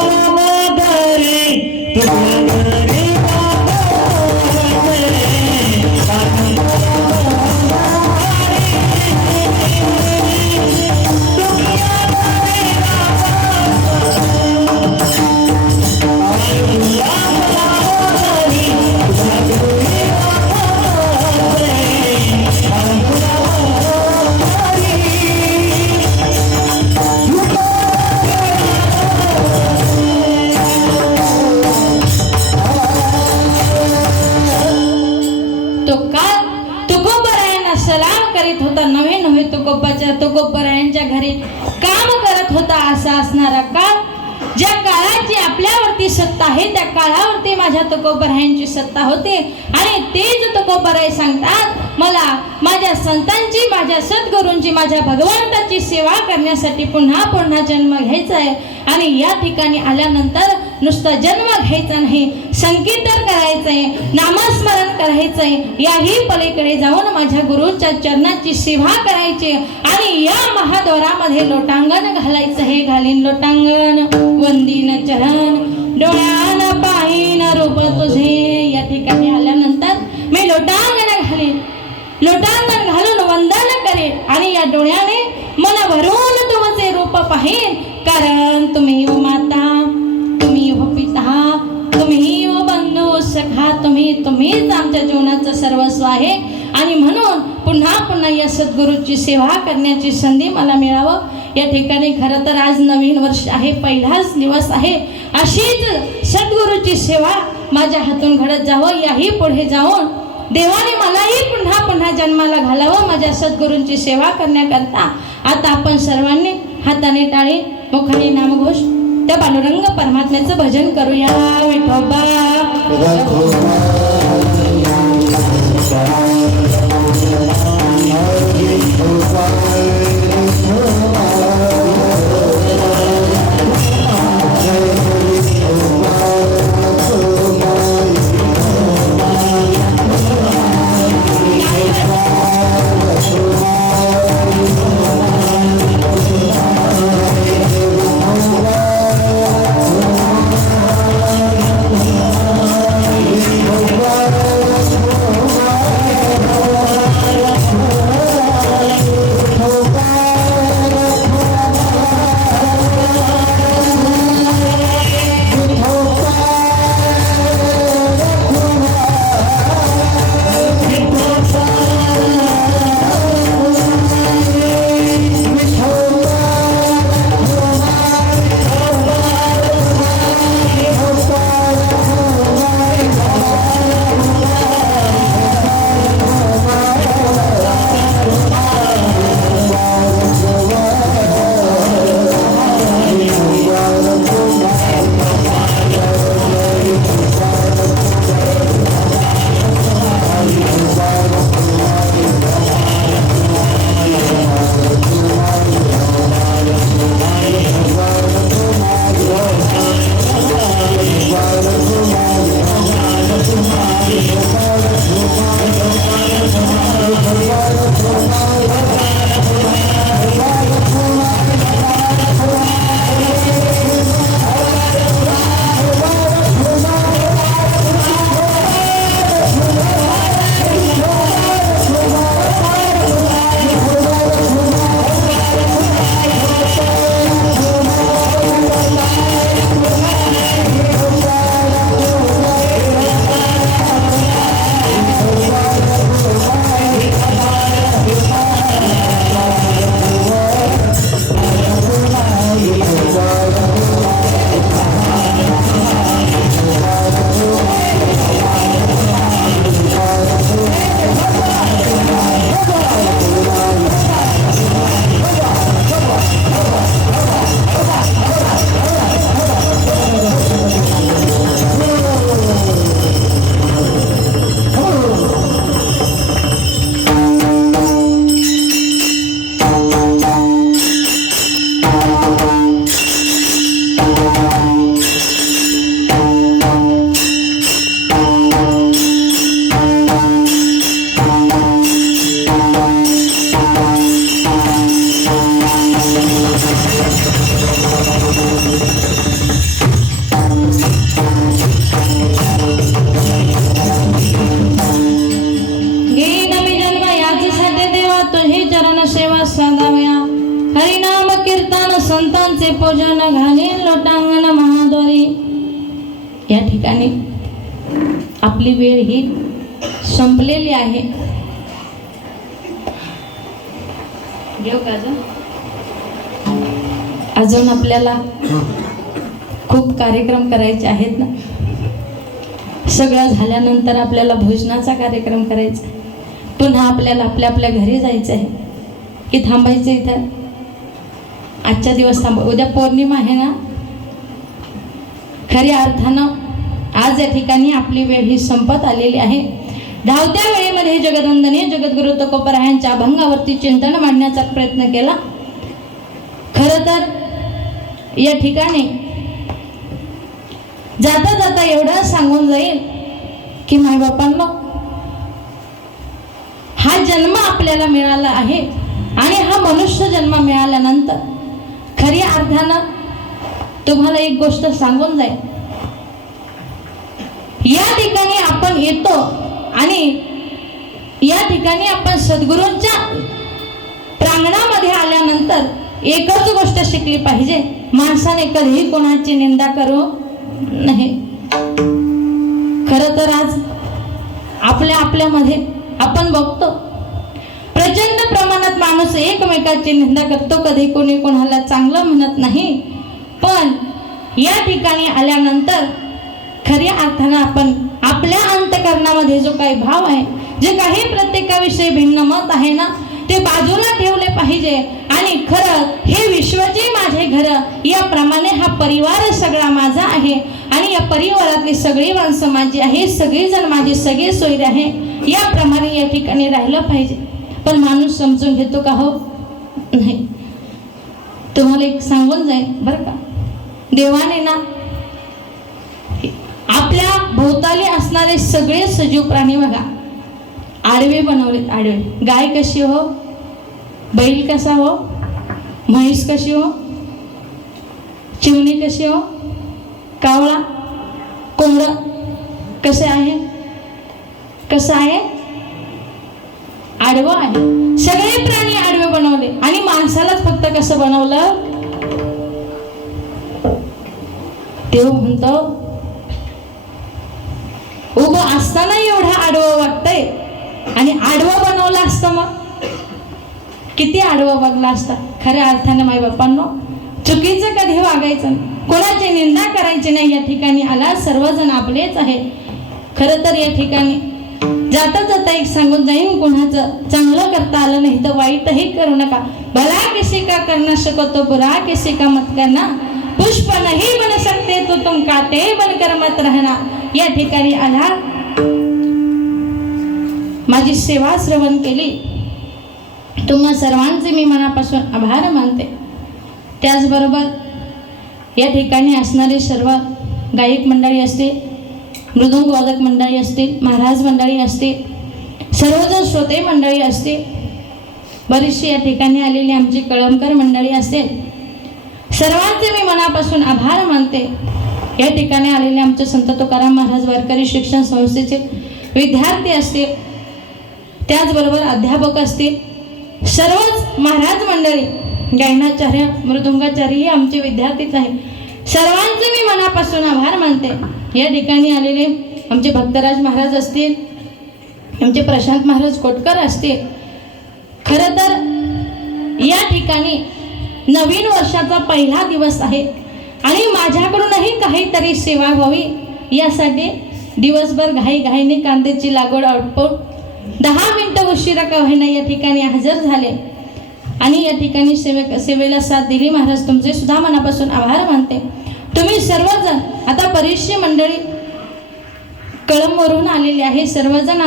तुकोबरायांच्या घरी काम करत होता असा असणारा काळ ज्या काळाची आपल्यावरती सत्ता आहे त्या काळावरती माझ्या तुकोबरायांची सत्ता होती आणि तेच तुकोबराय सांगतात मला माझ्या संतांची माझ्या सद्गुरूंची माझ्या भगवंताची सेवा करण्यासाठी पुन्हा पुन्हा जन्म घ्यायचा आहे आणि या ठिकाणी आल्यानंतर नुसता जन्म घ्यायचा नाही संकीर्तन करायचंय नामस्मरण करायचंय याही पलीकडे जाऊन माझ्या गुरूंच्या चरणाची सेवा करायची आणि या महाद्वारामध्ये लोटांगण घालायचं हे घालीन लोटांगण वंदीन चरण डोळ्यानं पाहीन रूप तुझे या ठिकाणी आल्यानंतर मी लोटांगण घालीन लोटांगण घालून वंदन करेन आणि या डोळ्याने मन भरून तुमचे रूप पाहीन कारण तुम्ही माता तुम्ही पिता तुम्ही बंधू सखा तुम्हीच आमच्या जीवनाचं सर्वस्व आहे आणि म्हणून पुन्हा पुन्हा या सद्गुरूची सेवा करण्याची संधी मला मिळावं या ठिकाणी खरं तर आज नवीन वर्ष आहे पहिलाच दिवस आहे अशीच सद्गुरूची सेवा माझ्या हातून घडत जावं याही पुढे जाऊन देवाने मलाही पुन्हा पुन्हा जन्माला घालावं माझ्या सद्गुरूंची सेवा करण्याकरता आता आपण सर्वांनी हाताने टाळी मुखाने नामघोष त्या पांडुरंग परमात्म्याचं भजन करूया विठोबा Oh पूजन घालीन लोटांगण महाद्वारी. या ठिकाणी आपली वेळ ही संपलेली आहे. घेऊ का अजून आपल्याला खूप कार्यक्रम करायचे आहेत ना. सगळं झाल्यानंतर आपल्याला भोजनाचा कार्यक्रम करायचा, पुन्हा आपल्याला आपल्या आपल्या घरी जायचं आहे की थांबायचं इथं. आजच्या दिवस थांब, उद्या पौर्णिमा आहे ना. खऱ्या अर्थानं आज या ठिकाणी आपली वेळ ही संपत आलेली आहे. धावत्या वेळेमध्ये जगदवंदनीय जगद्गुरु तुकोबरायांच्या अभंगावरती चिंतन मांडण्याचा प्रयत्न केला. खरं तर या ठिकाणी जाता जाता एवढं सांगून जाईल की मायबापांनो, हा जन्म आपल्याला मिळाला आहे आणि हा मनुष्य जन्म मिळाल्यानंतर खऱ्या अर्थानं तुम्हाला एक गोष्ट सांगून जाईल. या ठिकाणी आपण येतो आणि या ठिकाणी आपण सद्गुरूंच्या प्रांगणामध्ये आल्यानंतर एकच गोष्ट शिकली पाहिजे, माणसाने कधीही कोणाची निंदा करू नाही. खरं तर आज आपल्यामध्ये आपण बघतो प्रचंड प्रमाणात माणूस एकमेकाची निंदा करतो, कधी कोणी कोणाला चांगलं म्हणत नाही. पण या ठिकाणी आल्यानंतर खऱ्या अर्थानं आपण आपल्या अंतःकरणामध्ये जो काही भाव आहे, जे काही प्रत्येकाविषयी भिन्न मत आहे ना, ते बाजूला ठेवले पाहिजे. आणि खरं हे विश्वचे माझे घर, याप्रमाणे हा परिवार सगळा माझा आहे आणि या परिवारातली सगळी माणसं माझी आहे, सगळेजण माझे सगळे सोयरे आहे, याप्रमाणे या ठिकाणी राहिलं पाहिजे. पण माणूस समजून घेतो का? हो नाही. तुम्हाला एक सांगून जाईल बरं का, देवाने ना आपल्या भोवताली असणारे सगळे सजीव प्राणी बघा आडवे बनवलेत. आडवे. गाय कशी हो, बैल कसा हो, म्हैस कशी हो, चिमणी कशी हो, कावळा, कोंबडं कसे आहे, कसं आहे, आडवं आहे. सगळे प्राणी आडवे बनवले आणि माणसालाच फक्त कसं बनवलं? देव म्हणतो उभं असताना एवढं आडवं वाटतंय आणि आडवं बनवलं असतं मग किती आडवं बघला असता. खऱ्या अर्थाने माय बापांनो, चुकीचं कधी वागायचं, कोणाची निंदा करायची नाही. या ठिकाणी आला सर्वजण आपलेच आहे. खरं तर या ठिकाणी जाता जाता एक सांगून जाईन, कोणाचं चांगलं करता आलं नाही तर वाईटही करू नका. भला किसी का करना सको तो बुरा किसी का मत करना, पुष्प नहीं बन सकते तो तुम काटे बनकर मत रहना. या ठिकाणी आला, माझी सेवा श्रवण केली, तुम्हा सर्वांचे मी मनापासून आभार मानते. त्याचबरोबर या ठिकाणी असणारे सर्व गायक मंडळी असतील, मृदुंग वादक मंडळी असतील, महाराज मंडळी असतील, सर्वजण श्रोते मंडळी असतील, बरीचशी या ठिकाणी आलेली आमची कळमकर मंडळी असेल, सर्वांचे मी मनापासून आभार मानते. या ठिकाणी आलेले आमचे संत तुकाराम महाराज वारकरी शिक्षण संस्थेचे विद्यार्थी असतील, त्याचबरोबर अध्यापक असतील, सर्वच महाराज मंडळी, गायनाचार्य, मृदुंगाचार्य हे आमचे विद्यार्थीच आहे. सर्वांचे मी मनापासून आभार मानते. या ठिकाणी आलेले आमचे भक्तराज महाराज असतील, आमचे प्रशांत महाराज कोटकर असतील. खरं तर या ठिकाणी नवीन वर्षाचा पहिला दिवस आहे आणि माझ्याकडूनही काहीतरी सेवा व्हावी यासाठी दिवसभर घाईने कांद्याची लागवड आटपून 10 मिनिटं उशिरा का होईना या ठिकाणी हजर झाले आणि या ठिकाणी सेवेला साथ दिली. महाराज तुमचे सुद्धा मनापासून आभार मानते. तुम्ही सर्वजण आता बरीचशी मंडळी कळमवरून आलेली आहे, सर्वजण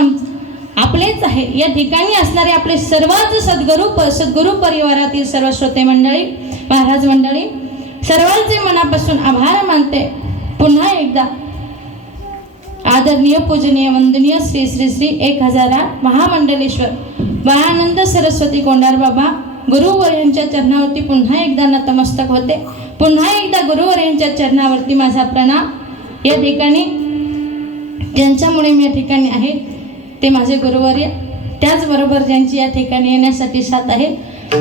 आपलेच आहे. या ठिकाणी असणारे आपले सर्वच सद्गुरू परिवारातील सर्व श्रोते मंडळी, महाराज मंडळी, सर्वांचे मनापासून आभार मानते. पुन्हा एकदा आदरणीय पूजनीय वंदनीय श्री श्री श्री 1008 महामंडलेश्वर बाळानंद सरस्वती कोंडार बाबा गुरुवर यांच्या चरणावरती पुन्हा एकदा नतमस्तक होते. पुन्हा एकदा गुरुवर यांच्या चरणावरती माझा प्रणाम. या ठिकाणी ज्यांच्यामुळे मी या ठिकाणी आहे ते माझे गुरुवर्य, त्याचबरोबर ज्यांची या ठिकाणी येण्यासाठी साथ आहे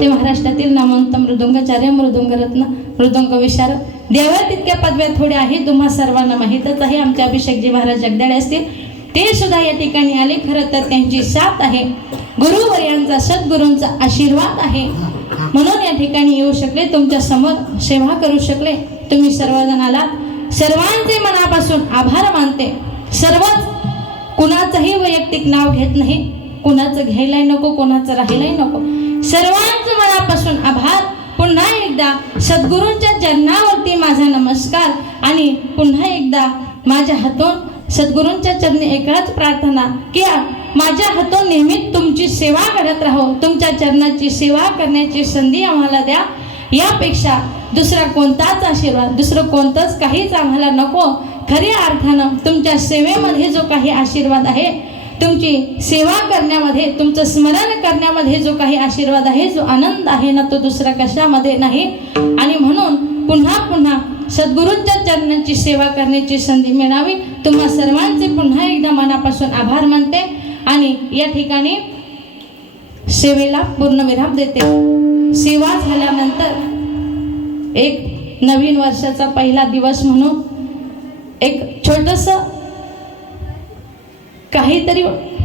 ते महाराष्ट्रातील नामवंत मृदुंगाचार्य, मृदुंगरत्न, मृदुंग विशारद. देवा तितक्या पदव्या थोड्या आहेत, तुम्हा सर्वांना माहीतच आहे. आमचे अभिषेकजी महाराज जगदाळे असतील, ते सुद्धा या ठिकाणी आले. खरं तर त्यांची साथ आहे, गुरुवर्यांचा सद्गुरूंचा आशीर्वाद आहे, म्हणून या ठिकाणी येऊ शकले, तुमच्या समोर सेवा करू शकले. तुम्ही सर्वजण आलात, सर्वांचे मनापासून आभार मानते. सर्वच कुणाचंही वैयक्तिक नाव घेत नाही, कुणाचं घ्यायलाही नको, कुणाचं राहिलाही नको. सर्वांचं मनापासून आभार. पुन्हा एकदा सद्गुरूंच्या चरणावरती माझा नमस्कार आणि पुन्हा एकदा माझ्या हातून सद्गुरूंच्या चरणी एकच प्रार्थना की माझ्या हातून नेहमी तुमची सेवा करत राहो. तुमच्या चरणाची सेवा करण्याची संधी आम्हाला द्या. यापेक्षा दुसरा कोणताच आशीर्वाद, दुसरं कोणतंच काहीच आम्हाला नको. खऱ्या अर्थानं तुमच्या सेवेमध्ये जो काही आशीर्वाद आहे, तुमची सेवा करण्यामध्ये, तुमचं स्मरण करण्यामध्ये जो काही आशीर्वाद आहे, जो आनंद आहे ना, तो दुसरा कशामध्ये नाही. आणि म्हणून पुन्हा पुन्हा सद्गुरूंच्या चरणांची सेवा करण्याची संधी मिळावी. तुम्हा सर्वांचे पुन्हा एकदा मनापासून आभार मानते आणि या ठिकाणी सेवेला पूर्णविराम देते. सेवा झाल्यानंतर एक नवीन वर्षाचा पहिला दिवस म्हणून एक छोटंसं काहीतरी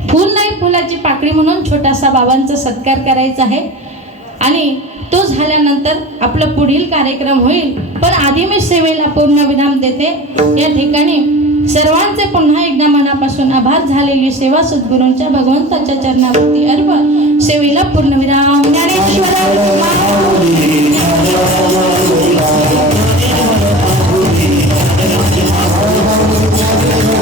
फूल नाही, फुलाची पाकळी म्हणून छोटासा बाबांचा सत्कार करायचा आहे आणि तो झाल्यानंतर आपलं पुढील कार्यक्रम होईल. पण आधी मी सेवेला पूर्ण विराम देते. या ठिकाणी सर्वांचे पुन्हा एकदा मनापासून आभार. झालेली सेवा सद्गुरूंच्या भगवंताच्या चरणावरती अर्पण. सेवेला पूर्ण विराम.